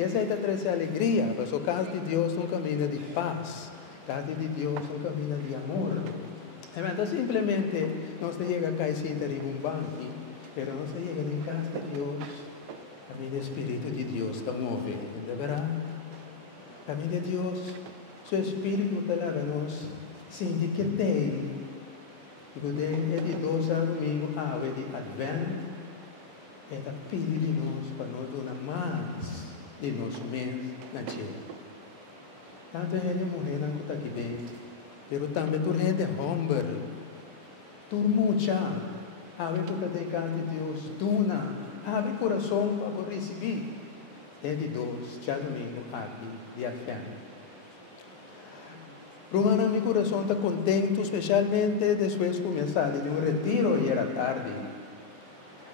E essa aí está trazendo alegria, mas o caso de Deus não caminha de paz, o caso de Deus não caminha de amor. Então, simplesmente, não se chega a cair em um banco, mas não se chega em casa de Deus, a vida Espírito de Deus está movendo, de verdade? A vida de Deus, seu Espírito está levando-nos, sim, que tem. E quando é de 12 a domingo, ave de Advento, está pedindo de nós para nós doar mais de nosso mês na terra. Tanto é de morrer na conta aqui dentro, mas também tu é de romper, tu mucha, ave tu de casa de Deus, duna, ave coração para receber. É de 12 a domingo aqui de Advento. Romana, meu coração está contente, especialmente depois de começar de um retiro e era tarde.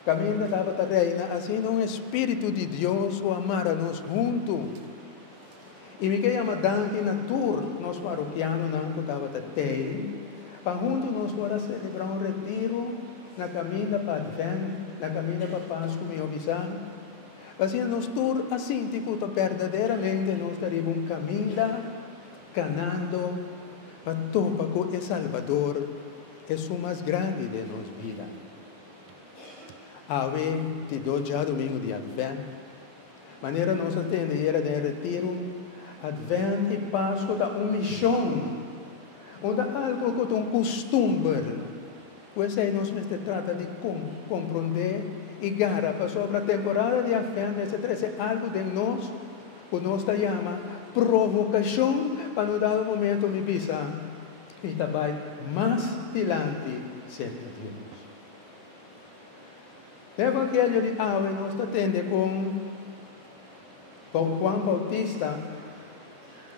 Caminho estava a reina, assim um Espírito de Deus o amar-nos junto. E me queria mandar que na tour, nós paroquianos não estava a ter, para junto nós vamos celebrar um retiro na caminho para Advento, na caminho para Páscoa, me avisar. Assim, nós tour, assim, tipo, verdadeiramente, nós estaríamos um caminho canando para topar com o Salvador, é o mais grande de nossa vida. Ave de 12 a domingo de Advento, maneira nossa entender era de retiro, Advento e Páscoa da uma missão, onde algo que é um costume, pois aí nós se trata de compreender e gara para sobre a temporada de Advento, se trata algo de nós, que nós chama provocação para no dado momento me visa e também mais adiante sempre Deus. O Evangelho de Ave nós atende com João Bautista,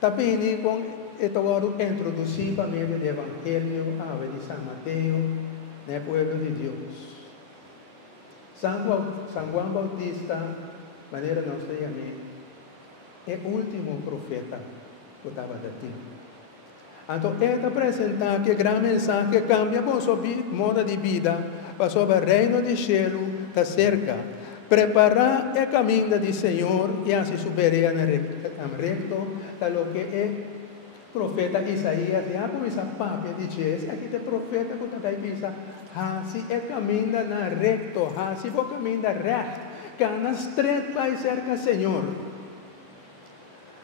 também com agora introduzir para meio do Evangelho Ave de São Mateus, no povo de Deus. São João Bautista, maneira nós chamamos, é o último profeta que estava aqui. Então, ele apresenta que grande mensagem que cambia com sua modo de vida, para sobre o reino de céu, está cerca. Preparar o caminho do Senhor e assim subirá no recto, tal que é profeta Isaías, já começa a papia de Jesus, aqui tem profeta que está dizendo, assim é caminho na recto, assim é o caminho reto, que na estreita vai cerca Senhor.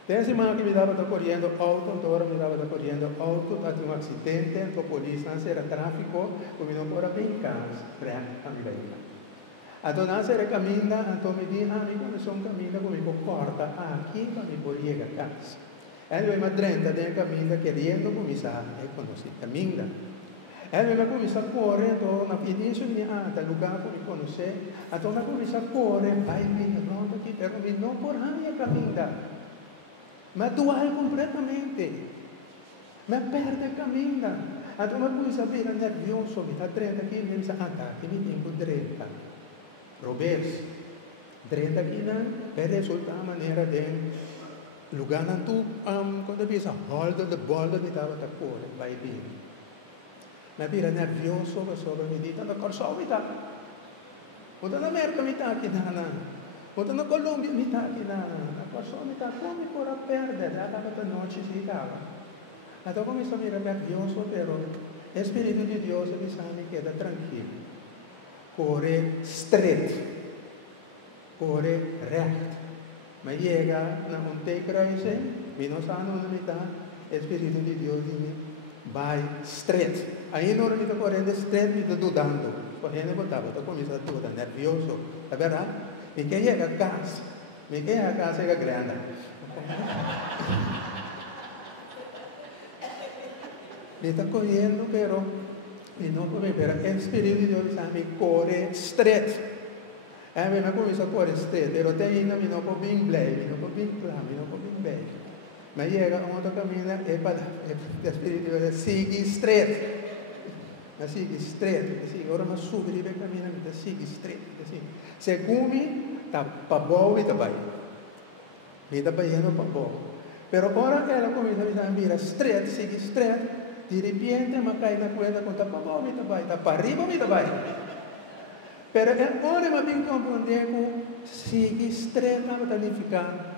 Tem semana que me estava correndo auto, agora me estava correndo auto, teve um acidente, a polícia não era tráfico, como não pode brincar, também. Então, não era caminho, então me disse, amigo, eu sou um caminho comigo, corta aqui para me poder ir a casa. Ele me drenta del caminho, querendo começar a conhecer o caminho. Ele me começou a correr, então, na início de lugar para me conhecer, então, me começou a correr, vai vir, não, aqui, pero não por aí o caminho. Me dual completamente. Me perde o caminho. Então, me começa a vir nervioso, me está 30 aqui, me diz, aqui me tenho 30. Roberto, 30 aqui, per resultar a maneira de lugar na tu, quando pensa, holda de bolda, me dava a cor, vai vir. Me vira nervioso, sobre me diz, na Corsol me está. Quando na América me está aqui, quando na Colômbia me está aqui, na Corsol me está, como por a perder, já estava da noite se estava. Então começou a virar nervioso, pero o Espírito de Deus me queda tranquilo. Corre straight, corre reto. Mas chega na montanha e não está na mitad, o Espírito de Deus diz, vai straight. Aí não está correndo straight, me está dudando. Correndo, está começando a dudar, nervioso. É verdade? E que chega a casa é grande. Me está correndo, pero e não come ver. O Espírito de Deus me corre straight. Me começa a correr straight, pero tem ainda me não pode bem blay, me não pode bem claro, me não pode bem bem. Mas chega um outro caminho é para o Espírito de Deus sigue straight. Mas sigue straight, assim, agora mas subir o caminho, mas sigue straight, assim. Se come, tá para bom e tá bem. Me tá bem no para bom. Pero agora ela começa a virar straight, sigue straight. De repente, me cai na cuenta com tá para bom, me tá bem, tá para arriba, me tá bem. Pero agora me bem compreender que sigue straight, não vai ficar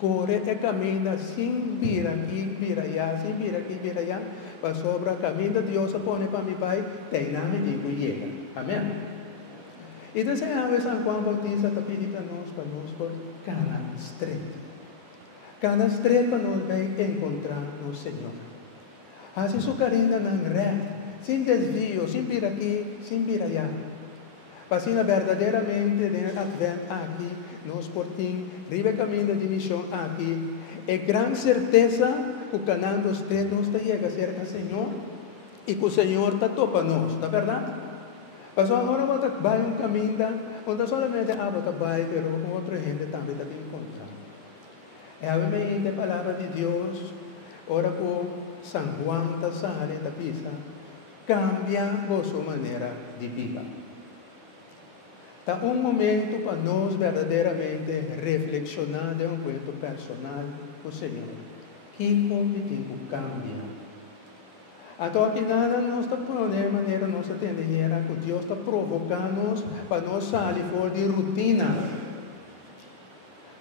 corre e camina sin vir aquí, vir allá, sin vir aquí, vir allá, para sobra camina Dios pone para mi pai, te name digo llega. Amén. Y deseamos San Juan Bautista te pide para nos por cada estrecho. Cada estrecho para nos encontrar no Señor. Hace su carina en red, sin desvío, sin vir aquí, sin vir allá. Pasina verdaderamente de advent aquí, nos portim, ribe camino de misión aquí, e gran certeza que canando usted nos te llega cerca Señor, y que el Señor te topa nos, ¿no verdad? Pasó ahora va un camino, donde solamente habla va, pero otra gente también te encuentra. E habemos la palabra de Dios, ora con San Juan da sale da pisa, cambia su manera de vida. Da un momento para nós verdadeiramente reflexionar de um jeito personal com o Senhor. Que competitivo cambia. Então, aqui nada nós está pondo de maneira nós entender que Deus está provocando-nos para nós sair fora de rotina.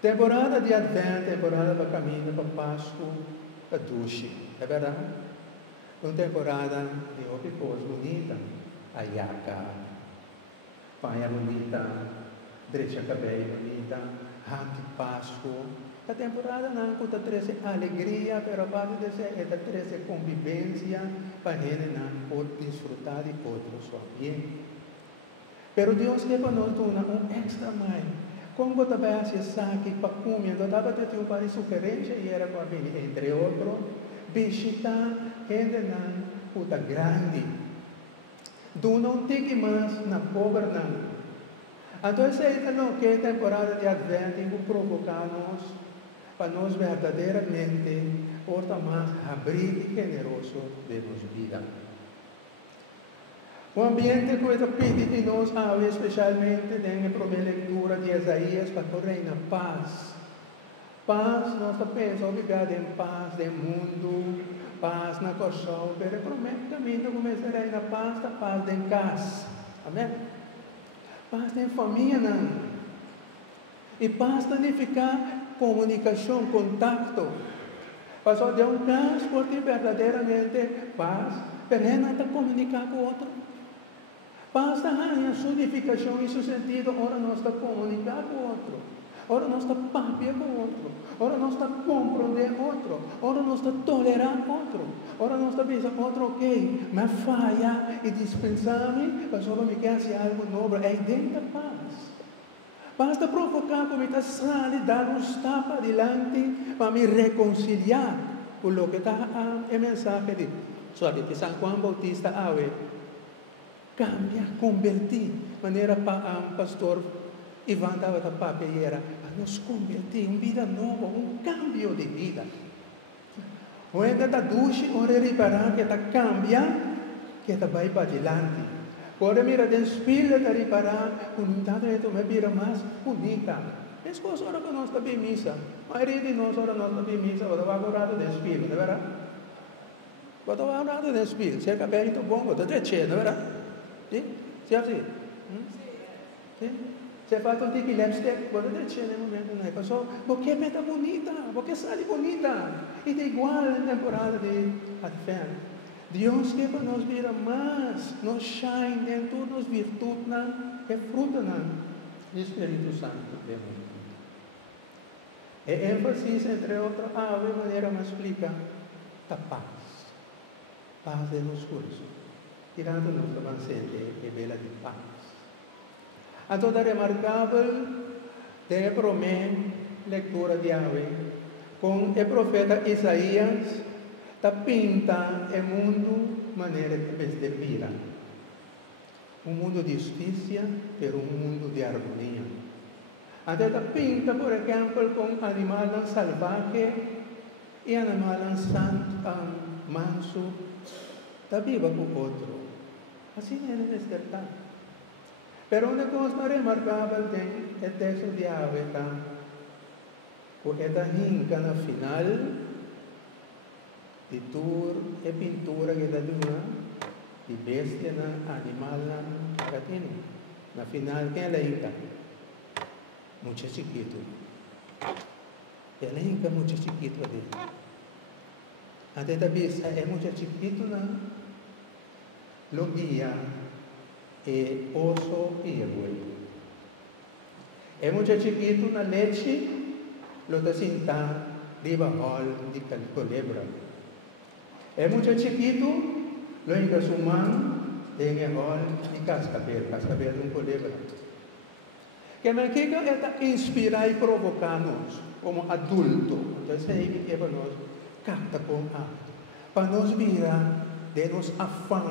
Temporada de Advento, temporada para caminho, para Páscoa, para duche. É verdade? Uma temporada de outra coisa bonita. A yaca. Panha bonita, derecha cabelo bonita, hanky Páscoa. A temporada não está trazendo alegria, pero aparte de ser, está trazendo convivência para gente não pode desfrutar de outros também. Pero Deus quer para nós um extra mais. Como você vai acessar aqui para comer, eu estava tendo um par de sugerência e era para vir, entre outros, visitar gente não puta grande. Do não tem que mais na pobre não. Então, essa é a temporada de Advento que provoca-nos para nós verdadeiramente portar mais abrir e generoso de nossa vida. O ambiente que eu pedi de nós, especialmente na primeira leitura de Isaías, para que reina paz. Paz, nós pensamos, obrigado em paz do mundo, paz na coração, pero prometo também que começarei na paz em casa. Amém? Paz em família, não. E paz significa comunicação, contato. Passou de um caso, porque verdadeiramente paz, pero não está comunicar com o outro. Paz tem a significação e seu sentido, ora nós está comunicar com o outro. Ora nós está papia com o outro. Ora nós está compreender outro. Ora nós está tolerar outro. Ora nós está pensando outro, ok, mas falha e dispensar-me, mas só me quer ser algo novo. É dentro da paz. Basta provocar como está sale, dar tapas adiante para me reconciliar com o que está a mensagem de San Juan Bautista Ave. Cambia, convertir, maneira para pastor Ivan dava da papelera, para nos convertir em vida nova, um cambio de vida. Quando está duche, ora reparar que está cambiando, que está vai para adiante. Quando mira do espelho, está reparar, unidade é uma vida mais bonita. As coisas ora que nós está bem missa, a maioria de nós ora nós está bem missa, você vai agora do espelho, não é verdade? Você vai agora do espelho, se é cabelo muito bom, você está cheio, não é verdade? Sim? Se é assim? Sim? Se faz um tique lipstick, você está cheio no momento, não é? Passou, porque é meta bonita, porque sale bonita. E de igual na temporada de Advento. Deus quer para nós vir mais, nos shine em todas as virtudes, e fruta do Espírito Santo. E ênfase, entre outras, de maneira mais explica, da paz. Paz de nos cursos. Tirando nos avancete e bela de paz. A toda remarcável de promessa, leitura de ave, com o profeta Isaías, está pinta o mundo maneira de vida. Um mundo de justiça, pero um mundo de harmonia. Até está pinta, por exemplo, com animal salvaje e animal manso, está viva com outro. Assim é a despertar. Pero uma coisa remarcável tem o texto de ave, porque está hinca na final de tour e pintura que está dura, de bestia na animal na catino. Na final, quem é a hinca? Muito chiquito. Ele ainda muito chiquito ali. Antes da vista é muito chiquito, não? Lo guia e oso e boi. É muito chiquito na leite, lo da cinta riba hall de culebra. É muito chiquito, lo ainda suman de hall de cascabel de culebra. Que me queda é inspirar e provocar-nos como adulto. Então, isso aí que nós capta com a para nos virar de nos afã,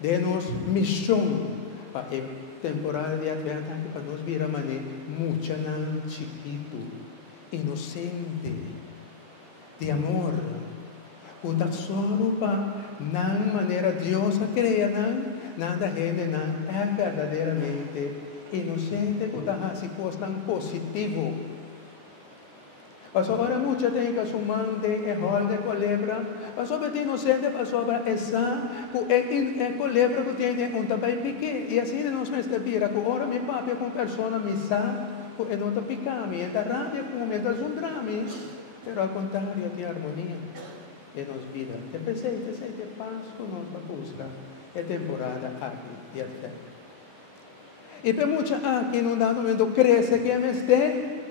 de nos missão para a temporada de advento para nos virar maneira muito chiquito, inocente, de amor. O da solo para não maneira Deus cria nada gente não é verdadeiramente inocente, que está se tão positivo. Mas agora muita tem que sumar de rol de culebra, mas sobre inocente, mas sobre essa, que é culebra que tem um também pique, e assim nós me vira, que ora me papi com pessoa me sa, que não está picando, e está rádio com me dá um drama, pero ao contrário de harmonia, e nos vida, de presente, de paz, que nós busca, é temporada aqui e até. E para muita aqui no dado momento cresce que me este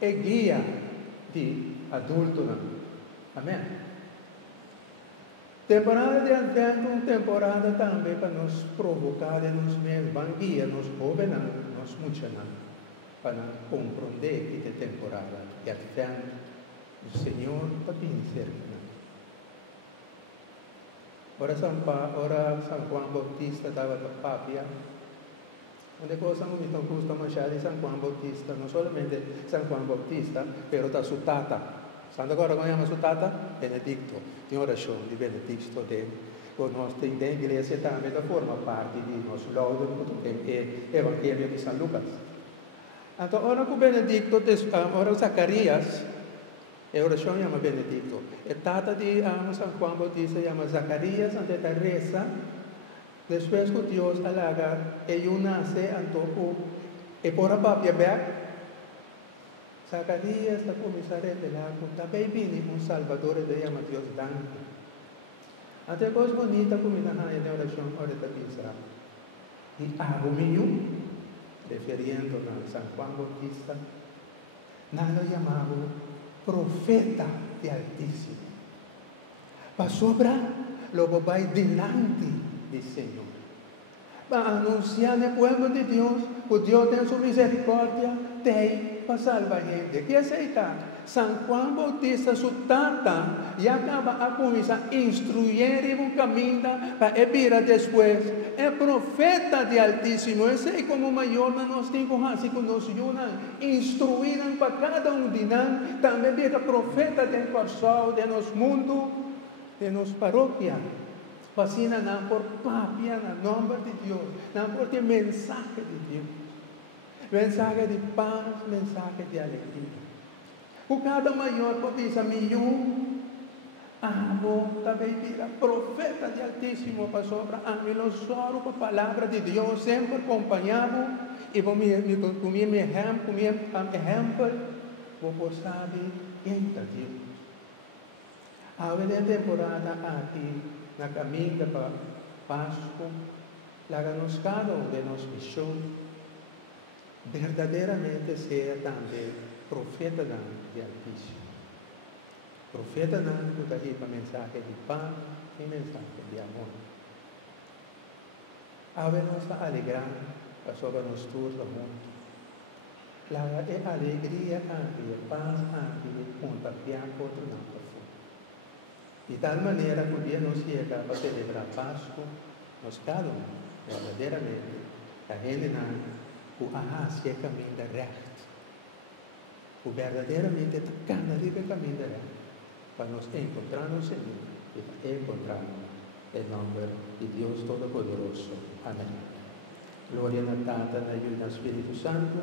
é guia de adulto, não? Amém? Temporada de advento, temporada também para nos provocar e nos guia, nos jovens, nos muitos, para compreender que é temporada de advento, o Senhor está bem cerca. Ora São Juan Bautista estava na Pápia. Onde cosa non mi gusta mangiare di San Juan Bautista, non solamente San Juan Bautista, però da su tata. Santo agora come chiama su tata? Benedicto, in orazione di Benedicto con nostra in iglesia também da forma parte di nostro laudo e Evangelio di San Lucas. Então, ora com Benedicto, ora Zacarias, e orazione chiama Benedicto. E tata di San Juan Bautista chiama Zacarias, ante da reza. Después que Dios halaga, ellos nace antojo, y por a papia back, Zacarías está comenzando a revelar, también viene un Salvador de llama Dios Dante. Ante cosa bonita como na de oración ahorita piensa. Y hago mío, refiriendo a San Juan Bautista, nada llamado profeta de Altísimo. Para sobra, lo va delante del Señor. Para anunciar al pueblo de Dios, que Dios tiene su misericordia, para salvar gente. ¿Qué aceita? San Juan Bautista, su tata, y acaba a comenzar a instruir un camino para ir después. El profeta de Altísimo, ese es como mayor de los hijos, así que nos ayudan, instruirán para cada uno de nosotros. También el profeta del corazón, de los mundos, de las parroquias. Fascina não por papia, no nome de Deus, não por ter mensagem de Deus, mensagem de paz, mensagem de alegria. O cada maior pode dizer, também vira profeta de Altíssimo para sobre a mim, só com a palavra de Deus, sempre acompanhado, e com meu exemplo, vou postar entre Deus. A temporada aqui, na caminho para Páscoa, nos cada um de nós missão, verdadeiramente seja também profeta de Altíssimo. Profeta que está aí para mensagem de paz e mensagem de amor. Nos alegrar sobre nós todos o mundo. É alegria aqui, paz aqui, contagiar outro não. De tal maneira que o dia nos chega para celebrar Páscoa, nós cada um, verdadeiramente, a gente não, o arrasta é caminho da reto. O verdadeiramente está cada dia é caminho da reto. Para nos encontrar no Senhor e para encontrar em nome de Deus Todo-Poderoso. Amém. Glória na Tata, na Filho e no Espírito Santo.